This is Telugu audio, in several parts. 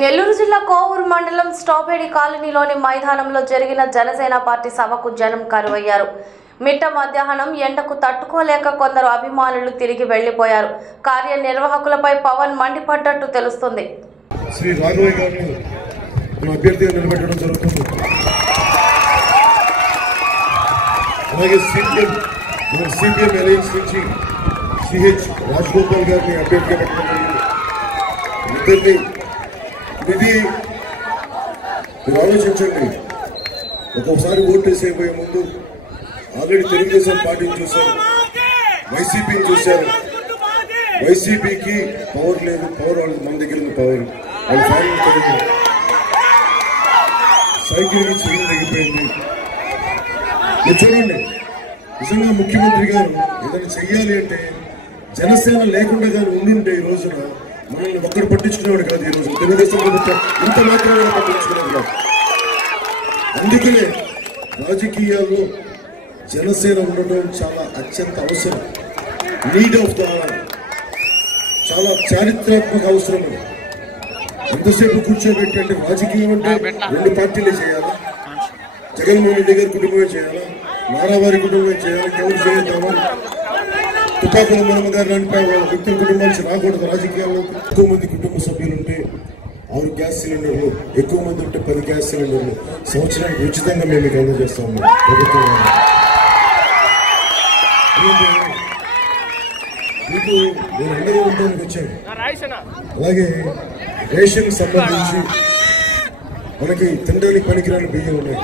నెల్లూరు జిల్లా కోవూరు మండలం స్ట్రాబెరీ కాలనీలోని మైదానంలో జరిగిన జనసేన పార్టీ సభకు జనం కరువయ్యారు. మిట్ట మధ్యాహ్నం ఎండకు తట్టుకోలేక కొందరు అభిమానులు తిరిగి వెళ్ళిపోయారు. కార్యనిర్వాహకులపై పవన్ మండిపడ్డట్టు తెలుస్తుంది. శ్రీ నిలబెట్టడం జరుగుతుంది. అలాగే సిపిఎం అలయన్స్ నుంచి సిహెచ్ రాజగోపాల్ గారిని అభ్యర్థిగా పెట్టడం జరిగింది. ఇద్దరిని ఇది మీరు ఆలోచించండి. ఒక్కొక్కసారి ఓటు వేసేపోయే ముందు ఆల్రెడీ తెలుగుదేశం పార్టీని చూశారు. వైసీపీని చూశారు. వైసీపీకి పవర్ లేదు పవర్ వాళ్ళ మన దగ్గర ఉంది పవర్. వాళ్ళ ఫ్యామిలీ తెలియదు సైకిల్ చెయ్యి తగ్గిపోయింది మీరు చూడండి. నిజంగా ముఖ్యమంత్రి గారు ఏదైనా చెయ్యాలి అంటే జనసేన లేకుండా గారు ఉండుంటే ఈ రోజున మనల్ని ఒక్కడు పట్టించుకునేవాడు కాదు ఈ రోజు తెలుగుదేశం ప్రభుత్వం ఇంత మాత్రమే పట్టించుకునేది కాదు. అందుకనే రాజకీయాల్లో జనసేన ఉండటం చాలా అత్యంత అవసరం. నీడ్ ఆఫ్ ద చాలా చారిత్రాత్మక అవసరం. ఎంతసేపు కూర్చోబెట్టి అంటే రాజకీయం అంటే రెండు పార్టీలే చేయాలా? జగన్మోహన్ రెడ్డి గారి కుటుంబమే చేయాలా? నారావారి కుటుంబమే చేయాలా? ఎవరు చేద్దామా? తుపాకుల మనమ్మ గారు లాంటి వాళ్ళ వ్యక్తుల రాకూడదు. రాజకీయాల్లో ఎక్కువ మంది కుటుంబ సభ్యులు ఉంటే ఆరు గ్యాస్ సిలిండర్లు ఎక్కువ మంది ఉంటే పది గ్యాస్ సిలిండర్లు. సంవత్సరానికి ఉచితంగా మేము మీకు అందజేస్తాము ప్రభుత్వం మీకు నేను అందరూ ఉండడానికి వచ్చాను అలాగే రేషన్ సంబంధించి మనకి తినడానికి పనికిరాని బియ్యం ఉన్నాయి.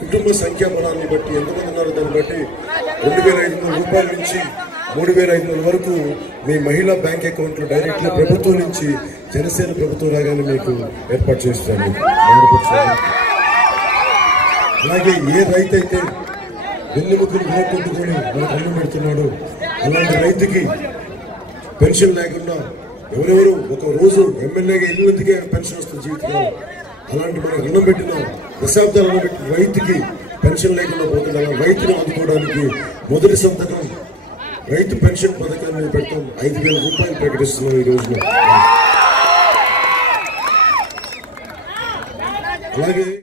కుటుంబ సంఖ్యా బలాన్ని బట్టి ఎంతమంది ఉన్నారో దాన్ని బట్టి రెండు వేల ఐదు వందల రూపాయల నుంచి మూడు వేల ఐదు వందల వరకు మీ మహిళా బ్యాంక్ అకౌంట్లో డైరెక్ట్గా ప్రభుత్వం నుంచి జనసేన ప్రభుత్వం రాగానే మీకు ఏర్పాటు చేస్తాను. అలాగే ఏ రైతు అయితే వెన్నెముకలు కొనుక్కుంటుకొని మనకు అన్నం పెడుతున్నాడు అలాంటి రైతుకి పెన్షన్ లేకుండా ఎవరెవరు ఒక రోజు ఎమ్మెల్యేగా ఎన్నింటికే పెన్షన్ వస్తుంది జీవితంలో. అలాంటి మనకు అన్నం పెట్టిన దశాబ్దాలు అన్నం పెట్టిన రైతుకి పెన్షన్ లేకుండా పోతుండగా రైతును అందుకోవడానికి మొదటి సంతకం రైతు పెన్షన్ పథకాన్ని పెడతాం. ఐదు వేల రూపాయలు ప్రకటిస్తున్నాం ఈ రోజున. అలాగే